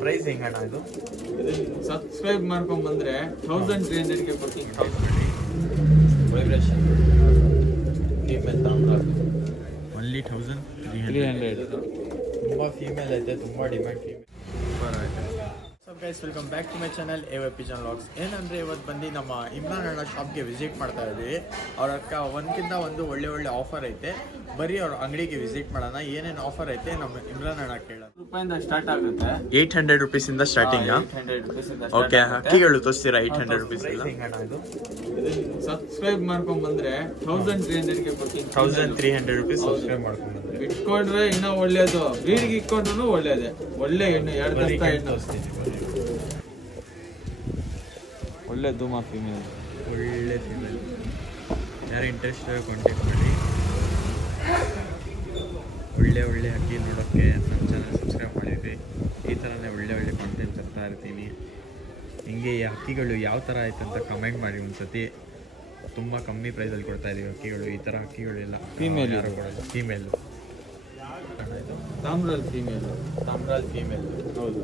Price ಹೆಂಗಣ್ಣ ಇದು? Subscribe ಮಾಡ್ಕೊಂಡ್ ಬಂದ್ರೆ 1300ಗೆ ಕೊಡ್ತೀನಿ. ವೈಬ್ರೇಷನ್ ಫೀಮೇಲ್ ತಾಮ್ರ ಒನ್ಲಿ 1300. ತುಂಬ ಫೀಮೇಲ್ ಐತೆ, ತುಂಬ demand female. So guys, welcome back to my channel AYP Jan Vlogs. ಏನಂದರೆ ಇವತ್ತು ಬಂದು ನಮ್ಮ ಇಮ್ರಾನ್ ಅಣ್ಣ ಶಾಪ್ಗೆ ವಿಸಿಟ್ ಮಾಡ್ತಾ ಇದ್ದೀವಿ. ಅವ್ರ ಅಕ್ಕ ಒಂದಕ್ಕಿಂತ ಒಂದು ಒಳ್ಳೆ ಆಫರ್ ಐತೆ. ಬರೀ ಅವ್ರ ಅಂಗಡಿಗೆ ವಿಸಿಟ್ ಮಾಡೋಣ. ಏನೇನು ಆಫರ್ ಐತೆ ನಮ್ಮ ಇಮ್ರಾನ್ ಅಣ್ಣ ಕೇಳೋಣ. ರೂಪಾಯಿಂದ ಸ್ಟಾರ್ಟ್ ಆಗುತ್ತೆ. 800 ರೂಪೀಸಿಂದ ಸ್ಟಾರ್ಟಿಂಗ್. 800 ರೂಪೀಸಿಂದ. ಓಕೆ, ಹಕ್ಕಿಗಳು ತೋರಿಸ್ತೀರಾ? 800 ರೂಪೀಸ್. ಹೆಂಗಣ್ಣ ಇದು? ಸಬ್ಸ್ಕ್ರೈಬ್ ಮಾಡ್ಕೊಂಡ್ ಬಂದ್ರೆ 1300ಗೆ ಕೊಡ್ತೀನಿ. 1300 ರೂಪೀಸ್ ಸಬ್ಸ್ಕ್ರೈಬ್ ಮಾಡ್ಕೊಂಡು ಬಂದ್ರೆ ಇಟ್ಕೊಂಡ್ರೆ ಇನ್ನೂ ಒಳ್ಳೇದು. ಬೀಡಿಗೆ ಇಟ್ಕೊಂಡ್ರು ಒಳ್ಳೇದೇ. ಒಳ್ಳೆ ಹೆಣ್ಣು, 2 ದಸ್ತ ಹೆಣ್ಣು, ಒಳ್ಳೆ ಧೂಮ ಫೀಮೇಲ್, ಒಳ್ಳೆ ಫೀಮೇಲ್. ಯಾರು ಇಂಟ್ರೆಸ್ಟ್ ಕಾಂಟ್ಯಾಕ್ಟ್ ಮಾಡಿ. ಒಳ್ಳೆ ಹಕ್ಕಿ ನೋಡೋಕ್ಕೆ ನಮ್ಮ ಚಾನಲ್ ಸಬ್ಸ್ಕ್ರೈಬ್ ಮಾಡಿದ್ವಿ. ಈ ಥರನೇ ಒಳ್ಳೆ ಕಾಂಟೆಂಟ್ ತರ್ತಾ ಇರ್ತೀನಿ. ಹಿಂಗೆ ಈ ಹಕ್ಕಿಗಳು ಯಾವ ಥರ ಆಯ್ತು ಅಂತ ಕಮೆಂಟ್ ಮಾಡಿ. ಒಂದ್ಸತಿ ತುಂಬ ಕಮ್ಮಿ ಪ್ರೈಸಲ್ಲಿ ಕೊಡ್ತಾ ಇದೀವಿ ಹಕ್ಕಿಗಳು. ಈ ಥರ ಹಕ್ಕಿಗಳೆಲ್ಲ ಫೀಮೇಲ್ ಯಾರು ಕೊಡಲ್ಲ. ಫೀಮೇಲ್ ತಾಮ್ರಲ್ಲಿ ಫೀಮೇಲ್. ಹೌದು,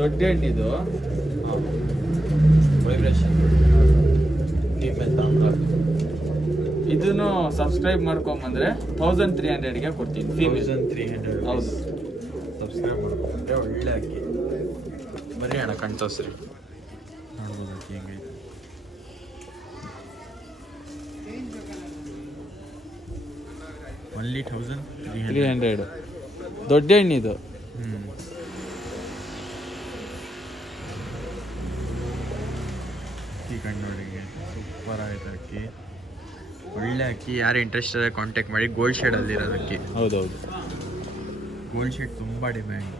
ದೊಡ್ಡ ಹೆಣ್ಣಿದು. ವೈಬ್ರೇಷನ್ ಫೀಮೇಲ್ ತಾಮ್ರ. ಇದನ್ನು ಸಬ್ಸ್ಕ್ರೈಬ್ ಮಾಡ್ಕೊಂಬಂದ್ರೆ 1300ಗೆ ಕೊಡ್ತೀನಿ. 1300. ಹೌದು, ಸಬ್ಸ್ಕ್ರೈಬ್ ಮಾಡ್ಕೊಂಡ್ರೆ ಒಳ್ಳೆ ಅಕ್ಕಿ. ಬರೀ ಅಣ್ಣ ಕಣ್ ತೋರಿಸ್ರಿ, ನೋಡ್ಬೋದು ಅಕ್ಕಿ ಹೆಂಗೈತೆ. ಒನ್ಲಿ 1300. ದೊಡ್ಡ ಹೆಣ್ಣಿದು. ಅಕ್ಕಿ ಕಣ್ಣು ನೋಡಿ, ಸೂಪರ್ ಆಗಿದೆ ಅಕ್ಕಿ. ಒಳ್ಳೆ ಅಕ್ಕಿ. ಯಾರು ಇಂಟ್ರೆಸ್ಟ್ ಇದೆ ಕಾಂಟ್ಯಾಕ್ಟ್ ಮಾಡಿ. ಗೋಲ್ಡ್ ಶೇಡಲ್ಲಿ ಇರೋದು ಅಕ್ಕಿ. ಹೌದೌದು, ಗೋಲ್ಡ್ ಶೇಡ್ ತುಂಬ ಡಿಮ್ಯಾಂಡ್.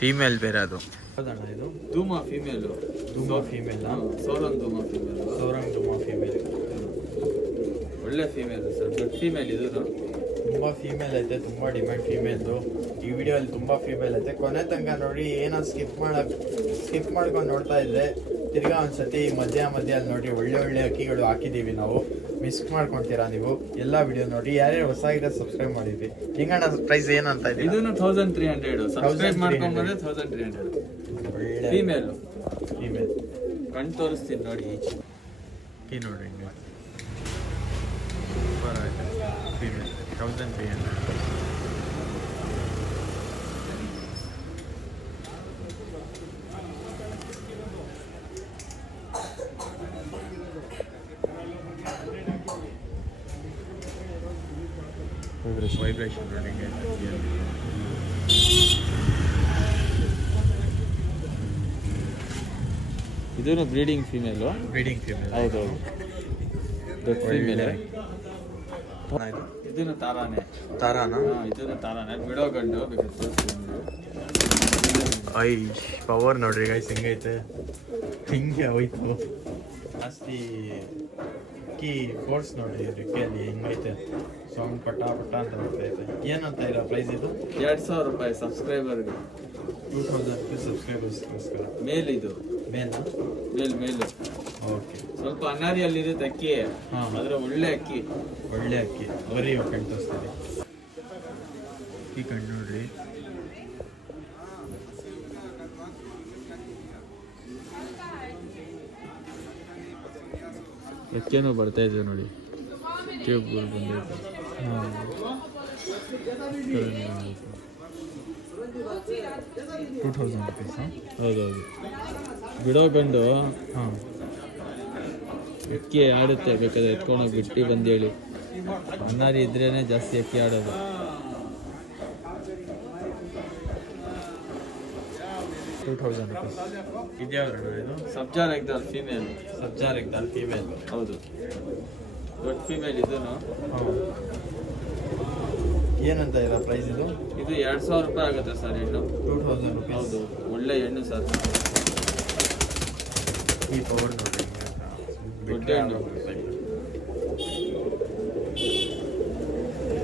ಫೀಮೇಲ್ ಬೇರೆ ಅದು. ಹೌದಣ್ಣ ಇದು? ಧೂಮ ಫೀಮೇಲು. ಫೀಮೇಲ್. ಸೋರಂಗ್ ಧೂಮ ಫೀಮೇಲ್. ಒಳ್ಳೆ ಫೀಮೇಲ್ ಸರ್, ದೊಡ್ಡ ಫೀಮೇಲ್. ಇದು ತುಂಬ ಫೀಮೇಲ್ ಐತೆ, ತುಂಬ ಡಿಮ್ಯಾಂಡ್ ಫೀಮೇಲ್ದು. ಈ ವಿಡಿಯೋಲ್ಲಿ ತುಂಬ ಫೀಮೇಲ್ ಐತೆ. ಕೊನೆ ತನಕ ನೋಡಿ. ಏನೋ ಸ್ಕಿಪ್ ಮಾಡ್ಕೊಂಡು ನೋಡ್ತಾ ಇದ್ದರೆ ತಿರ್ಗಾ ಒಂದ್ಸತಿ ಮಧ್ಯ ಅಲ್ಲಿ ನೋಡಿ. ಒಳ್ಳೆ ಅಕ್ಕಿಗಳು ಹಾಕಿದ್ದೀವಿ ನಾವು, ಮಿಸ್ ಮಾಡ್ಕೊತೀರಾ ನೀವು. ಎಲ್ಲ ವಿಡಿಯೋ ನೋಡಿ. ಯಾರ್ಯಾರು ಹೊಸಾಗಿರೋ ಸಬ್ಸ್ಕ್ರೈಬ್ ಮಾಡಿದ್ವಿ. ಹಿಂಗಣ್ಣ ಪ್ರೈಸ್ ಏನಂತ ಇದೆ? ಇದನ್ನು 1300. ಸಬ್ಸ್ಕ್ರೈಬ್ ಮಾಡ್ಕೊಂಡ್ಬಂದ್ರೆ 1300. ಒಳ್ಳೆ ಫೀಮೇಲ್. ಕಣ್ ತೋರಿಸ್ತೀನಿ ನೋಡಿ. ಅಕ್ಕಿ ನೋಡಿ ಹಿಂಗೆ ಸೂಪರ್ ಆಗಿದೆ. ಫೀಮೇಲ್ 1300. ವೈಬ್ರೇಷನ್ ನೋಡಿ ಹಿಂಗೆ. ಇದನ್ನು ಬ್ರೀಡಿಂಗ್ ಫೀಮೇಲು. ಹೌದೌದು, ದೊಡ್ಡ ಫೀಮೇಲ್. ಇದನ್ನು ತಾರಾನೆ. ಇದನ್ನು ತಾರಾನೆ. ಬಿಡೋ ಗಂಡು ಬೇಕಾದ್ರೆ ತೋರಿಸ್ತೀನಿ. ಪವರ್ ನೋಡ್ರಿ ಗೈಸ್ ಹೆಂಗೈತೆ. ಹಿಂಗೆ ಹೋಯ್ತು ಜಾಸ್ತಿ ಅಕ್ಕಿ. ಫೋರ್ಸ್ ನೋಡ್ರಿ ರೆಕ್ಕೆಯಲ್ಲಿ ಹೆಂಗೈತೆ. ಸೌಂಡ್ ಪಟ ಅಂತ ಬರ್ತೈತೆ. ಏನಂತ ಇರೋ ಪ್ರೈಸ್ ಇದು? 2000 ರೂಪಾಯಿ ಸಬ್ಸ್ಕ್ರೈಬರ್ಗೆ. 2000 ರೂಪೀಸ್ ಸಬ್ಸ್ಕ್ರೈಬರ್ಸ್ಗೋಸ್ಕರ. ಇದು ಮೇಲ್. ಓಕೆ, ಸ್ವಲ್ಪ ಅನಾರಿಯಲ್ಲಿರುತ್ತೆ ಅಕ್ಕಿ. ಆದ್ರೆ ಒಳ್ಳೆ ಅಕ್ಕಿ. ಬರೀ ಕಣ್ ತೋರಿಸ್ತಾರೆ. ಅಕ್ಕಿ ಕಣ್ಣು ನೋಡ್ರಿ. ಎಕ್ಕೇನೋ ಬರ್ತಾ ಇದೆ ನೋಡಿ. ಟ್ಯೂಬ್ಗಳು ಬಂದೈತೆ. 2000 ರೂಪೀಸ್. ಹೌದೌದು, ಬಿಡೋ ಗಂಡು. ಅಕ್ಕಿ ಆಡುತ್ತೆ. ಬೇಕಾದ್ರೆ ಎತ್ಕೊಂಡೋಗಿ ಬಿಟ್ಟು ಬಂದು ಹೇಳಿ. ಅನ್ನಾರಿ ಇದ್ರೇನೆ ಜಾಸ್ತಿ ಅಕ್ಕಿ ಆಡೋದು. 2000 ರೂಪೀಸ್. ಇದ್ಯಾವ್ದು ಇದು? ಸಬ್ಜಾರ್ ಎಗ್ದಾಲ್ ಫೀಮೇಲ್. ಹೌದು, ದೊಡ್ಡ ಫೀಮೇಲ್. ಇದನ್ನು ಏನಂತ ಇರೋ ಪ್ರೈಸ್ ಇದು? 2000 ರೂಪಾಯಿ ಆಗುತ್ತೆ ಸರ್ ಹೆಣ್ಣು. 2000 ರೂಪೀಸ್. ಹೌದು, ಒಳ್ಳೆ ಹೆಣ್ಣು ಸರ್. ಈ ಪವರ್ ನೋಡಿ, ದೊಡ್ಡ ಹೆಣ್ಣು.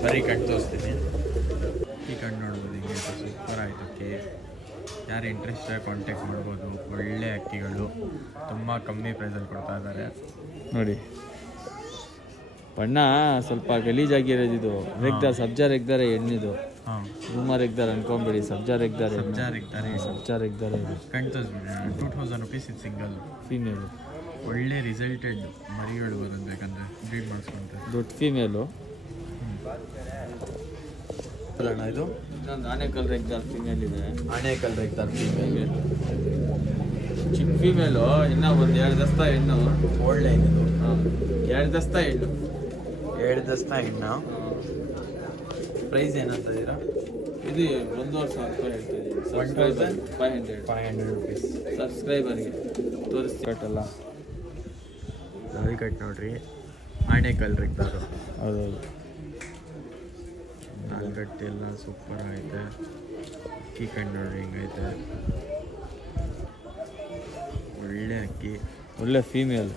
ಬರೀ ಕಣ್ ತೋರಿಸ್ತೀನಿ. ಈ ಕಣ್ಣು ನೋಡ್ಬೋದು ಹಿಂಗೆ ಸೂಪರ್ ಆಯಿತು ಅಕ್ಕಿ. ಯಾರು ಇಂಟ್ರೆಸ್ಟ್ ಕಾಂಟ್ಯಾಕ್ಟ್ ಮಾಡ್ಬೋದು. ಒಳ್ಳೆ ಅಕ್ಕಿಗಳು ತುಂಬ ಕಮ್ಮಿ ಪ್ರೈಸಲ್ಲಿ ಕೊಡ್ತಾ ಇದ್ದಾರೆ ನೋಡಿ. ಬಣ್ಣ ಸ್ವಲ್ಪ ಗಲೀಜಾಗಿರೋದಿದು. ಸಬ್ಜಾರ್ ಎಗ್ದಾರೆ ಹೆಣ್ಣಿದು. ಹಾಂ ಝೂಮರ್ ಇದ್ದಾರೆ ಅನ್ಕೊಂಬೇಡಿ, ಸಬ್ಜಾರ್ ಇದ್ದಾರೆ, ಸಬ್ಜಾರ್ ಇದ್ದಾರೆ. ಸಬ್ಜಾರ್ ಇದ್ದಾರೆ. ಕಣ್ ತೋರಿಸ್ಬಿಡಿ 2000 ರುಪೀಸ್ ಇದು ಸಿಂಗಲ್. ಫೀಮೇಲು ಒಳ್ಳೆ ರಿಸಲ್ಟೆಡ್ ಮರಿಗಳು ಬರೋದು, ಬೇಕಂದರೆ ಬ್ರೀಡ್ ಮಾಡಿಸ್ಕೊಂತಾರೆ. ದೊಡ್ಡ ಫೀಮೇಲು. ಅಲ್ಲಣ್ಣ ಇದು ಇನ್ನೊಂದು ಆನೆಕಲ್ ರೆಗ್ದಾರ್ ಫೀಮೇಲ್ ಇದೆ. ಆನೇಕಲ್ ರೆಗ್ದಾರ್ ಫೀಮೇಲ್. ಚಿಕ್ಕ ಫೀಮೇಲು, ಇನ್ನೂ ಒಂದು 2 ದಸ್ತ ಹೆಣ್ಣು. ಒಳ್ಳೆ ಇದು. ಹಾಂ 2 ದಸ್ತ ಹೆಣ್ಣು. 2 ದಸ್ತ ಹೆಣ್ಣು. ಪ್ರೈಸ್ ಏನಂತ ಇದ್ದೀರಾ? ಇದು 1,500 ಹೇಳ್ತಾ ಇದ್ದೀವಿ. 1500 ರುಪೀಸ್ ಸಬ್ಸ್ಕ್ರೈಬರ್ಗೆ ತೋರಿಸ್ತೀವಲ್ಲ. ದಾರಿ ಕಟ್ ನೋಡ್ರಿ, ಆನೇಕಲ್ ರೆಗ್ದಾರು. ಹೌದೌದು. ನಾಲ್ಗಟ್ಟಿ ಎಲ್ಲ ಸೂಪರ್ ಐತೆ. ಅಕ್ಕಿ ಕಣ್ಣು ನೋಡ್ರಿ ಹಿಂಗೈತೆ, ಒಳ್ಳೆ ಅಕ್ಕಿ. ಒಳ್ಳೆ ಫೀಮೇಲ್.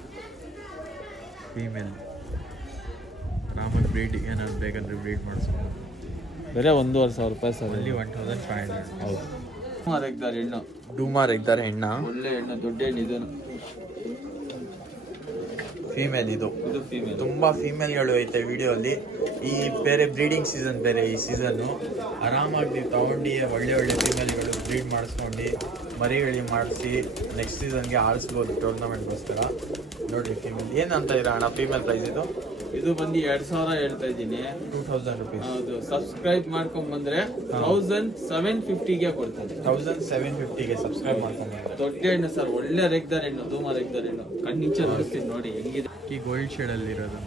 ಆರಾಮಾಗಿ ಬ್ರೀಡ್ ಏನಾದ್ರು ಬೇಕಂದ್ರೆ ಬ್ರೀಡ್ ಮಾಡಿಸ್ಕೊಂಡು. ಬೇರೆ 1,500 ರೂಪಾಯಿ ಸರ್. ಅಲ್ಲಿ 1500. ಹೌದು. ರೆಗ್ದಾರ್ ಹೆಣ್ಣು. ಡೂಮಾ ರೆಗ್ದಾರ್ ಹೆಣ್ಣ. ಒಳ್ಳೆ ಹೆಣ್ಣು, ದೊಡ್ಡ ಹೆಣ್ಣು. ಇದು ಫೀಮೇಲ್. ಇದು ಫೀಮೇಲ್. ತುಂಬ ಫೀಮೇಲ್ಗಳು ಐತೆ ವಿಡಿಯೋಲ್ಲಿ. ಈ ಬೇರೆ ಬ್ರೀಡಿಂಗ್ ಸೀಸನ್ ಬೇರೆ ಈ ಸೀಸನ್ನು. ಆರಾಮಾಗಿ ನೀವು ತೊಗೊಂಡು ಒಳ್ಳೆ ಫೀಮೇಲ್ಗಳು ಬ್ರೀಡ್ ಮಾಡಿಸ್ಕೊಂಡು ಮರಿಗಳಿಗೆ ಮಾಡಿಸಿ ನೆಕ್ಸ್ಟ್ ಸೀಸನ್ಗೆ ಆಡಿಸ್ಬೋದು ಟೂರ್ನಮೆಂಟ್ಗೋಸ್ಕರ. ನೋಡಿರಿ ಫೀಮೇಲ್ ಏನಂತ ಇರೋ ಅಣ್ಣ ಫೀಮೇಲ್ ಪ್ರೈಸ್ ಇದು? ಇದು ಬಂದು 2,000 ಹೇಳ್ತಾ ಇದ್ದೀನಿ. 2000 ರುಪೀಸ್. ಹೌದು. ಸಬ್ಸ್ಕ್ರೈಬ್ ಮಾಡ್ಕೊಂಡ್ ಬಂದ್ರೆ 1750ಗೆ ಕೊಡ್ತೀನಿ. 1750ಗೆ ಸಬ್ಸ್ಕ್ರೈಬ್ ಮಾಡ್ಕೊಂಡ್ಬಂದ್ರೆ. ದೊಡ್ಡ ಹೆಣ್ಣು ಸರ್, ಒಳ್ಳೆ ರೆಗ್ದಾರ್ ಹೆಣ್ಣು, ಧೂಮ ರೆಗ್ದಾರ್ ಹೆಣ್ಣು. ಕಣ್ಣಿಂಚೆ ನೋಡಿಸ್ತೀನಿ ನೋಡಿ ಹೆಂಗಿದೆ. ಈ ಗೋಲ್ಡ್ ಶೇಡಲ್ಲಿ ಇರೋದು.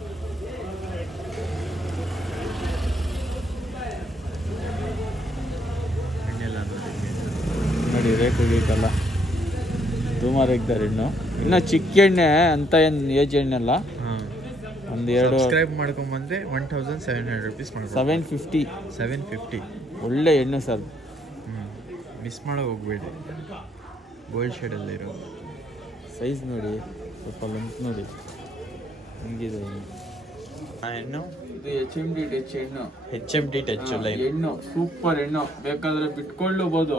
ಎಣ್ಣೆಲ್ಲ ನೋಡಿ ರೇಕು ಗೀಕಲ್ಲ. ಧೂಮ ರೆಗ್ದಾರ್ ಹೆಣ್ಣು, ಇನ್ನು ಚಿಕ್ಕ ಎಣ್ಣೆ ಅಂತ ಏನು ಏಜ್ ಎಣ್ಣೆಲ್ಲ. ಒಂದು 2 ಸಬ್ಸ್ಕ್ರೈಬ್ ಮಾಡ್ಕೊಂಬಂದ್ರೆ 1700 ರುಪೀಸ್ ಮಾಡ್ಬೋದು. 750. ಒಳ್ಳೆ ಹೆಣ್ಣು ಸರ್. ಮಿಸ್ ಮಾಡೋಕೆ ಹೋಗ್ಬೇಡಿ. ಗೋಲ್ಡ್ ಶೇಡಲ್ಲಿರೋ ಸೈಜ್ ನೋಡಿ, ಸ್ವಲ್ಪ ಲೆಂತ್ ನೋಡಿ ಹೆಂಗಿದೆ ಹೆಣ್ಣು. ಇದು HMD ಟಚ್ ಹೆಣ್ಣು. HMD ಟಚ್ ಹೆಣ್ಣು ಸೂಪರ್ ಹೆಣ್ಣು. ಬೇಕಾದ್ರೆ ಬಿಟ್ಕೊಳ್ಳಬಹುದು,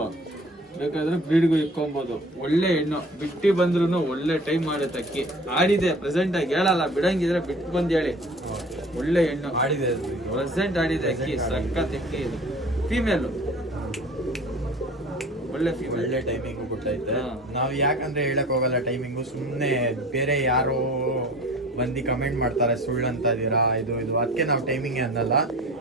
ಬೇಕಾದ್ರೆ ಬ್ರೀಡ್ಗೂ ಇಕ್ಕೊಬೋದು. ಒಳ್ಳೆ ಹೆಣ್ಣು. ಬಿಟ್ಟು ಬಂದ್ರು ಒಳ್ಳೆ ಟೈಮ್ ಮಾಡುತ್ತೆ ಅಕ್ಕಿ. ಆಡಿದೆ ಪ್ರೆಸೆಂಟ್ ಆಗಿ, ಹೇಳಲ್ಲ, ಬಿಡಂಗಿದ್ರೆ ಬಿಟ್ಟು ಬಂದು ಹೇಳಿ. ಒಳ್ಳೆ ಹೆಣ್ಣು ಆಡಿದೆ, ಪ್ರೆಸೆಂಟ್ ಆಡಿದೆ ಅಕ್ಕಿ. ಸಖತ್ ಅಕ್ಕಿ. ಇದು ಫೀಮೇಲು, ಒಳ್ಳೆ ಫೀಮೇಲ್. ಒಳ್ಳೆ ಟೈಮಿಂಗು ಬಿಟ್ಟೈತೆ. ನಾವು ಯಾಕಂದ್ರೆ ಹೇಳಕ್ ಹೋಗಲ್ಲ ಟೈಮಿಂಗು. ಸುಮ್ಮನೆ ಬೇರೆ ಯಾರೋ ಬಂದು ಕಮೆಂಟ್ ಮಾಡ್ತಾರೆ ಸುಳ್ಳು ಅಂತ ಇದೀರಾ ಇದು ಅದಕ್ಕೆ ನಾವು ಟೈಮಿಂಗ್ ಅನ್ನಲ್ಲ.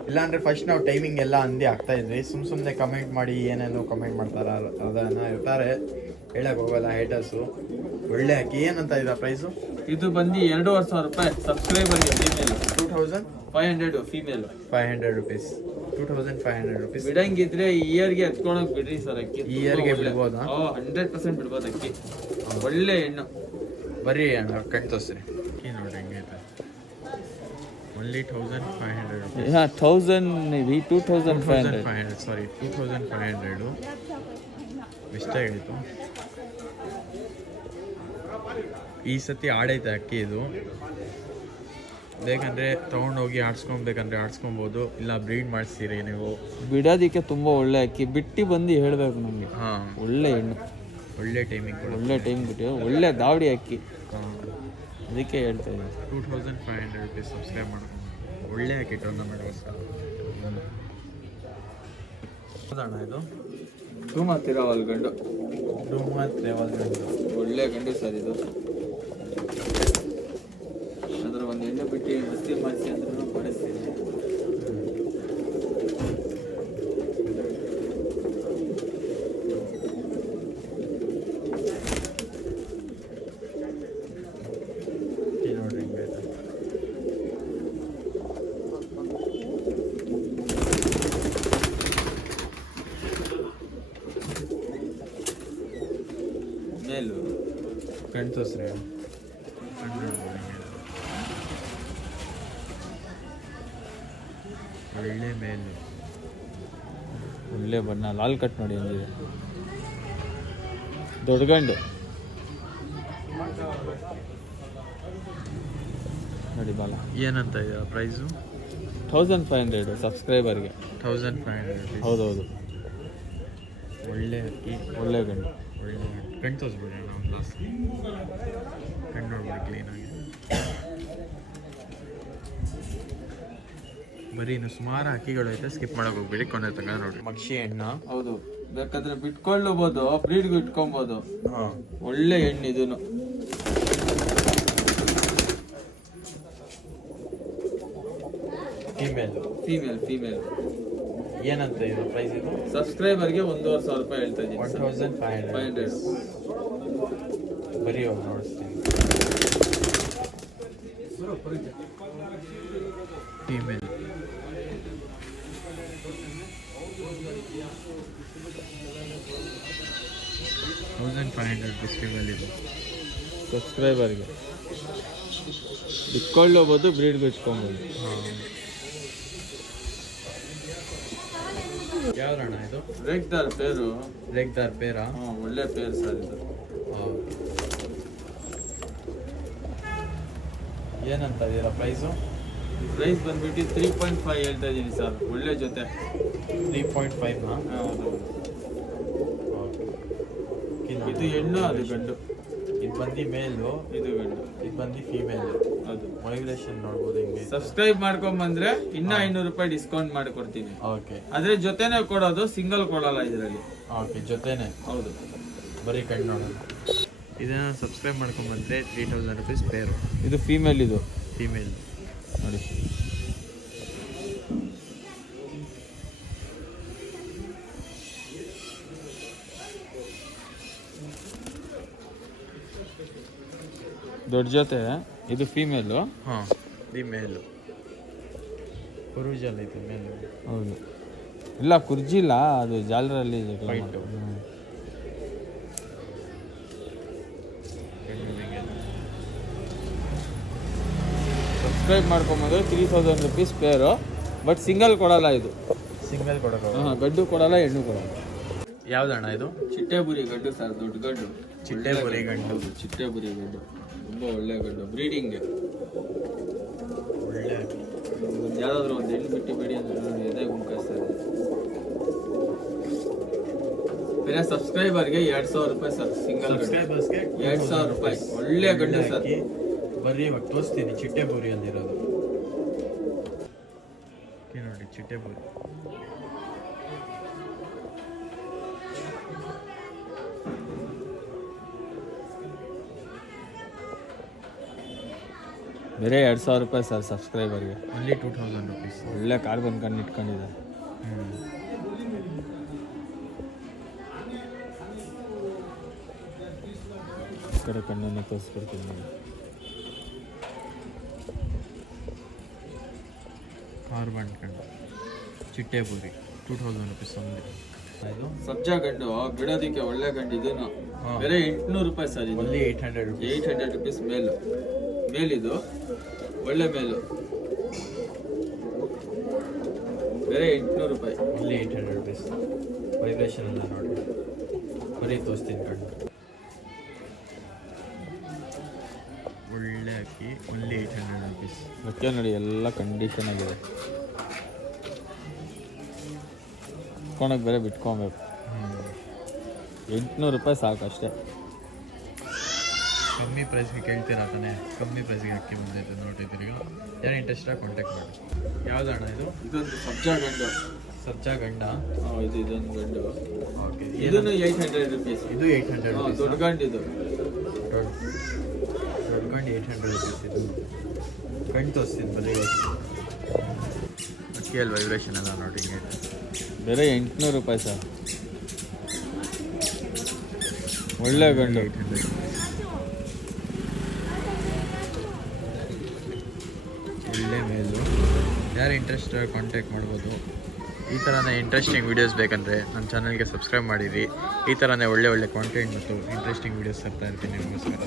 ಇಲ್ಲಾಂದ್ರೆ ಫಸ್ಟ್ ನಾವು ಟೈಮಿಂಗ್ ಎಲ್ಲ ಅಂದೇ ಆಗ್ತಾ ಇದ್ವಿ. ಸುಮ್ಮನೆ ಕಮೆಂಟ್ ಮಾಡಿ ಏನೇನೋ ಕಮೆಂಟ್ ಮಾಡ್ತಾರ, ಅದನ್ನ ಇರ್ತಾರೆ, ಹೇಳಕ್ ಹೋಗಲ್ಲ ಹೇಟರ್ಸು. ಒಳ್ಳೆ ಅಕ್ಕಿ ಏನಂತ ಇದೆ ಪ್ರೈಸು? ಇದು ಬಂದು 2,500 ರೂಪಾಯಿ ಸಬ್ಸ್ಕ್ರೈಬರ್ಗೆ. Female 2500 female 500 rupees. 2500 ರುಪೀಸ್. ಬಿಡಂಗಿದ್ರೆ ಇಯರ್ಗೆ ಎತ್ಕೊಳಕ್ ಬಿಡ್ರಿ ಸರ್ ಅಕ್ಕಿ. ಇಯರ್ಗೆ ಬಿಡ್ಬೋದಾ? 100% ಬಿಡ್ಬೋದು ಅಕ್ಕಿ. ಒಳ್ಳೆ ಹೆಣ್ಣು. ಬರ್ರಿ ಅಣ್ಣ ಕಣ್ ತೋರಿಸ್ರಿ. ನೋಡ್ರಿ ಹೆಂಗೈತೆ. Only 1500 rupees. 2500 ಸಾರಿ 2500 ಮಿಸ್ಟೇಕ್ ಆಯಿತು. ಈ ಸತಿ ಆಡೈತೆ ಅಕ್ಕಿ. ಇದು ಬೇಕಂದ್ರೆ ತೊಗೊಂಡೋಗಿ ಆಡ್ಸ್ಕೊಬೇಕಂದ್ರೆ ಆಡ್ಸ್ಕೊಬೋದು, ಇಲ್ಲ ಬ್ರೀಡ್ ಮಾಡಿಸ್ತೀರಿ ನೀವು. ಬಿಡೋದಕ್ಕೆ ತುಂಬ ಒಳ್ಳೆ ಅಕ್ಕಿ. ಬಿಟ್ಟು ಬಂದು ಹೇಳಬೇಕು ನಮಗೆ. ಹಾಂ ಒಳ್ಳೆ ಹೆಣ್ಣು, ಒಳ್ಳೆ ಟೈಮಿಂಗ್, ಒಳ್ಳೆ ಟೈಮ್ ಬಿಟ್ಟು ಒಳ್ಳೆ ದಾವಡಿ ಅಕ್ಕಿ. ಅದಕ್ಕೆ ಹೇಳ್ತಾ ಇದ್ದೀನಿ. 2500 ರುಪೀಸ್ ಸಬ್ಸ್ಕ್ರೈಬ್ ಮಾಡ್ಕೊಂಡು ಒಳ್ಳೆ ಅಕ್ಕಿ ಟೂರ್ನಮೆಂಟ್ಗೋಸ್ಕರ. ಹೌದಣ್ಣ ಇದು ಧೂಮ ತಿರಾವಲ್ ಗಂಡು. ಡೂಮಾ ತ್ರೇವಲ್ ಗಂಡು. ಒಳ್ಳೆ ಗಂಡು ಸರ್ ಇದು. ಅದ್ರ ಒಂದು ಎಣ್ಣೆ ಬಿಟ್ಟು ಮಸ್ತಿ ಮಾಡಿಸಿ ಅಂದ್ರೂ ಮಾಡಿಸ್ತೀನಿ. ನೋಡ್ರಿ ಹಿಂಗೈತೆ. ಮೇಲು ಕಣ್ ತೋರಿಸ್ರಿ. ಒಳ್ಳೆ ಮೇಲು, ಒಳ್ಳೆ ಬಣ್ಣ. ಲಾಲ್ ಕಟ್ ನೋಡಿ ಹೆಂಗಿದೆ. ದೊಡ್ಡ ಗಂಡು ನೋಡಿ ಬಾಲ. ಏನಂತ ಇದೆ ಪ್ರೈಸು? 1500 ಸಬ್ಸ್ಕ್ರೈಬರ್ಗೆ. 1500 ರುಪೀಸ್. ಹೌದೌದು. ಒಳ್ಳೆ ಅಕ್ಕಿ, ಒಳ್ಳೆ ಗಂಡು. ಒಳ್ಳೆ ಕಣ್ ತೋರಿಸ್ಬಿಡ್ರಿ ನಾವು ಲಾಸ್ಟ್ ಕಣ್ಣು ನೋಡ್ಬಿಡಿ ಕ್ಲೀನಾಗಿ. ಬರೀ ಇನ್ನು ಸುಮಾರು ಹಕ್ಕಿಗಳು ಐತೆ, ಸ್ಕಿಪ್ ಮಾಡಕ್ ಹೋಗ್ಬೇಡಿ, ಕೊನೆ ತನಕ ನೋಡಿ. ಮಕ್ಷಿ ಹೆಣ್ಣ. ಹೌದು, ಬೇಕಾದ್ರೆ ಬಿಟ್ಕೊಳ್ಳಬಹುದು, ಬ್ರೀಡ್ಗೂ ಇಟ್ಕೊಬಹುದು. ಒಳ್ಳೆ ಹೆಣ್ಣು ಇದೂನು. ಫೀಮೇಲ್. ಏನಂತ ಇದು ಪ್ರೈಸ್? ಇದು ಸಬ್ಸ್ಕ್ರೈಬರ್ಗೆ 1,500 ರೂಪಾಯಿ ಹೇಳ್ತಾ ಇದ್ದೀನಿ. 1500. ಬರೀ ಹೋಗಿ ನೋಡಿಸ್ತೀನಿ. ಫೀಮೇಲ್. ₹1,500 ಫೀಮೇಲ್ ಇದು. ಸಬ್ಸ್ಕ್ರೈಬರ್ಗೆ ಇಟ್ಕೊಳ್ಳಬಹುದು, ಬ್ರೀಡ್ಗೂ ಇಟ್ಕೊಬೋದು. ಯಾವ್ದಣ್ಣ ಇದು? ರೇಗ್ದಾರ್ ಪೇರು. ರೇಗ್ದಾರ್ ಪೇರಾ? ಒಳ್ಳೆ ಪೇರು ಸರ್ ಇದು. ಏನಂತ ಇದೀರಾ ಪ್ರೈಸು? ಪ್ರೈಸ್ ಬಂದ್ಬಿಟ್ಟು 3.5 ಹೇಳ್ತಾ ಇದ್ದೀನಿ ಸರ್. ಒಳ್ಳೆ ಜೊತೆ. 3.5ನಾ? ಹೌದು. ಇದು ಹೆಣ್ಣು, ಅದು ಗಂಡು. ಇದು ಬಂದು ಮೇಲು, ಇದು ಗಂಡು. ಇದು ಬಂದು ಫೀಮೇಲ್. ಅದು ಮೈಗ್ರೇಷನ್ ನೋಡ್ಬೋದು. ಹಿಂಗೆ ಸಬ್ಸ್ಕ್ರೈಬ್ ಮಾಡ್ಕೊಂಡ್ ಬಂದ್ರೆ ಇನ್ನ 500 ರೂಪಾಯಿ ಡಿಸ್ಕೌಂಟ್ ಮಾಡಿ ಕೊಡ್ತೀನಿ. ಓಕೆ. ಅದ್ರ ಜೊತೆನೆ ಕೊಡೋದು, ಸಿಂಗಲ್ ಕೊಡಲ್ಲ ಇದರಲ್ಲಿ. ಓಕೆ, ಜೊತೆನೆ. ಹೌದು. ಬರೀ ಕಣ್ಣು ನೋಡೋದು. ಇದನ್ನ ಸಬ್ಸ್ಕ್ರೈಬ್ ಮಾಡ್ಕೊಂಡ್ ಬಂದ್ರೆ ₹3,000 ಪೇರು. ಇದು ಫೀಮೇಲ್. ಇದು ಫೀಮೇಲ್ ನೋಡಿ. ದೊಡ್ಡ ಜೊತೆ. ಇದು ಫೀಮೇಲು. ಹಾಂ, ಇದು ಮೇಲು. ಕುರುಜಲ್ ಐತೆ ಮೇಲು. ಹೌದು. ಇಲ್ಲ, ಕುರ್ಜಿಲ್ಲ, ಅದು ಜಾಲರಲ್ಲಿ. ಸಬ್ಸ್ಕ್ರೈಬ್ ಮಾಡ್ಕೊಂಬೋದು. ₹3,000 ಪೇರು. ಬಟ್ ಸಿಂಗಲ್ ಕೊಡಲ್ಲ ಇದು. ಸಿಂಗಲ್ ಕೊಡೋದು? ಗಡ್ಡು ಕೊಡಲ್ಲ, ಹೆಣ್ಣು ಕೊಡಲ್ಲ. ಯಾವ್ದಣ್ಣ ಇದು? ಚಿಟ್ಟೆಬುರಿ ಗಡ್ಡು ಸರ್, ದೊಡ್ಡ ಗಡ್ಡು. ಚಿಟ್ಟೆಬುರಿ ಗಂಡು. ಚಿಟ್ಟೆಬುರಿ ಗಡ್ಡು ತುಂಬ ಒಳ್ಳೆ ಗಡ್ಡು. ಬ್ರೀಡಿಂಗ್ಗೆ ಒಳ್ಳೆ. ಯಾವ್ದಾದ್ರು ಒಂದು ಹೆಣ್ಣು ಬಿಟ್ಟು ಬಿಡಿ ಅಂದ್ರೆ ಎದೆ ಗುಂಕಾಯಿಸ್ತಾರೆ. ಬೇರೆ ಸಬ್ಸ್ಕ್ರೈಬರ್ಗೆ ₹2,000 ಸರ್. ಸಿಂಗಲ್ ಸಬ್ಸ್ಕ್ರೈಬರ್ಸ್ಗೆ ₹2,000. ಒಳ್ಳೆ ಗಡ್ಡು ಸರ್. ಬರೀ ಇವಾಗ ತೋರಿಸ್ತೀನಿ ಚಿಟ್ಟೆಬುರಿ ಅಂದಿರೋದು. ನೋಡಿ ಚಿಟ್ಟೆಬುರಿ. ಬೇರೆ ₹2,000 ಸರ್ ಸಬ್ಸ್ಕ್ರೈಬರ್ಗೆ. ಓನ್ಲಿ ₹2,000. ಒಳ್ಳೆ ಕಾರ್ಬನ್ ಕಣ್ಣು ಇಟ್ಕೊಂಡಿದೆ. ಈ ಕಡೆ ಕಣ್ಣನ್ನು ತೋರಿಸ್ಕೊಡ್ತೀನಿ ನೋಡಿ. ಕಾರ್ಬನ್ ಕಣ್ಣು ಚಿಟ್ಟೆಬುರಿ ₹2,000 ಓನ್ಲಿ. ಇದು ಸಬ್ಜಾ ಗಂಡು, ಬಿಡೋದಕ್ಕೆ ಒಳ್ಳೆ ಗಂಡು. ಇದನ್ನು ಬೇರೆ ₹800 ಸರ್. ಇದು ಓನ್ಲಿ ₹800. ₹800 ಮೇಲಿದು. ಒಳ್ಳೆ ಮೇಲು. ಬೇರೆ ₹800. ಓನ್ಲಿ ₹800. ವೈಬ್ರೇಷನ್ ಎಲ್ಲ ನೋಡಿ. ಬರೀ ತೋರಿಸ್ತೀನಿ ಕಣ್ಣು. ಒಳ್ಳೆ ಅಕ್ಕಿ. ಓನ್ಲಿ ₹800. ಓಕೆ ನೋಡಿ, ಎಲ್ಲ ಕಂಡೀಷನ್ ಆಗಿದೆ. ಇಟ್ಕೊಳಕ್ಕೆ ಬೇರೆ ಬಿಟ್ಕೊಬೇಕು. ₹800 ಸಾಕು ಅಷ್ಟೇ. ಕಮ್ಮಿ ಪ್ರೈಸ್ಗೆ ಕೇಳ್ತೀರಾ ತಾನೆ? ಕಮ್ಮಿ ಪ್ರೈಸ್ಗೆ ಅಕ್ಕಿ ಬಂದೈತೆ ನೋಡಿದ್ದೀರಿ. ಯಾರು ಇಂಟ್ರೆಸ್ಟ್ ಕಾಂಟ್ಯಾಕ್ಟ್ ಮಾಡಿ. ಯಾವ್ದಣ್ಣ ಇದು? ಇದೊಂದು ಸಬ್ಜಾ ಗಂಡು. ಸಬ್ಜಾ ಗಂಡ? ಇದೊಂದು ಗಂಡು. ಓಕೆ. ಇದನ್ನು ₹800. ಇದು ₹800. ದೊಡ್ಡ ಗಂಡು. ಇದು ದೊಡ್ಡ ಗಂಡು ₹800. ಇದು ಗಂಡು ತೋರಿಸ್ತೀನಿ ಬರೀ. ಅಕ್ಕಿಯಲ್ಲಿ ವೈಬ್ರೇಷನ್ ಎಲ್ಲ ನೋಡಿ ಹಿಂಗೆ. ಬೇರೆ ₹800 ಸರ್. ಒಳ್ಳೆ ಗಂಡು. ₹800. ಒಳ್ಳೆ ಮೇಲು. ಯಾರು ಇಂಟ್ರೆಸ್ಟ್ ಕಾಂಟ್ಯಾಕ್ಟ್ ಮಾಡ್ಬೋದು. ಈ ಥರನೇ ಇಂಟ್ರೆಸ್ಟಿಂಗ್ ವೀಡಿಯೋಸ್ ಬೇಕಂದರೆ ನನ್ನ ಚಾನಲ್ಗೆ ಸಬ್ಸ್ಕ್ರೈಬ್ ಮಾಡಿರಿ. ಈ ಥರನೇ ಒಳ್ಳೆ ಕಾಂಟೆಂಟ್ ಮತ್ತು ಇಂಟ್ರೆಸ್ಟಿಂಗ್ ವೀಡಿಯೋಸ್ ತರ್ತಾ ಇರ್ತೀನಿ ನಿಮಗೋಸ್ಕರ.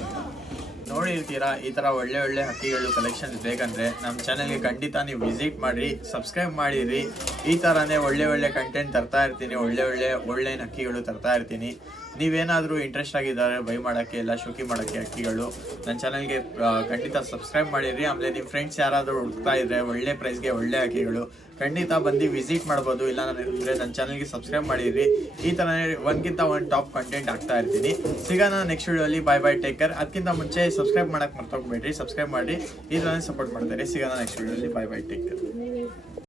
ನೋಡಿರ್ತೀರಾ, ಈ ಥರ ಒಳ್ಳೆ ಹಕ್ಕಿಗಳು ಕಲೆಕ್ಷನ್ಸ್ ಬೇಕಂದರೆ ನಮ್ಮ ಚಾನಲ್ಗೆ ಖಂಡಿತ ನೀವು ವಿಸಿಟ್ ಮಾಡಿರಿ, ಸಬ್ಸ್ಕ್ರೈಬ್ ಮಾಡಿರಿ. ಈ ಥರನೇ ಒಳ್ಳೆ ಕಂಟೆಂಟ್ ತರ್ತಾ ಇರ್ತೀನಿ. ಒಳ್ಳೆ ಹಕ್ಕಿಗಳು ತರ್ತಾ ಇರ್ತೀನಿ. ನೀವೇನಾದರೂ ಇಂಟ್ರೆಸ್ಟ್ ಆಗಿದ್ದಾರೆ ಬೈ ಮಾಡೋಕ್ಕೆ, ಎಲ್ಲ ಶೋಕಿ ಮಾಡೋಕ್ಕೆ ಹಕ್ಕಿಗಳು, ನನ್ನ ಚಾನಲ್ಗೆ ಖಂಡಿತ ಸಬ್ಸ್ಕ್ರೈಬ್ ಮಾಡಿರಿ. ಆಮೇಲೆ ನಿಮ್ಮ ಫ್ರೆಂಡ್ಸ್ ಯಾರಾದರೂ ಹುಡುಕ್ತಾ ಇದ್ದರೆ ಒಳ್ಳೆ ಪ್ರೈಸ್ಗೆ ಒಳ್ಳೆ ಹಕ್ಕಿಗಳು ಖಂಡಿತ ಬಂದು ವಿಸಿಟ್ ಮಾಡ್ಬೋದು. ಇಲ್ಲ ಅಂದರೆ ನನ್ನ ಚಾನಲ್ಗೆ ಸಬ್ಸ್ಕ್ರೈಬ್ ಮಾಡಿರಿ. ಈ ಥರನೇ ಒಂದ್ಕಿಂತ ಒಂದು ಟಾಪ್ ಕಂಟೆಂಟ್ ಆಗ್ತಾ ಇರ್ತೀನಿ. ಸಿಗೋಣ ನೆಕ್ಸ್ಟ್ ವಿಡಿಯೋಲಿ. Bye take care. ಅದಕ್ಕಿಂತ ಮುಂಚೆ ಸಬ್ಸ್ಕ್ರೈಬ್ ಮಾಡೋಕ್ಕೆ ಮರ್ತೋಗ್ಬೇಡ್ರಿ. ಸಬ್ಸ್ಕ್ರೈಬ್ ಮಾಡಿ ಈ ಥರನೇ ಸಪೋರ್ಟ್ ಮಾಡ್ತಾರೆ. ಸಿಗೋಣ ನೆಕ್ಸ್ಟ್ ವಿಡಿಯೋಲಿ. Bye take care.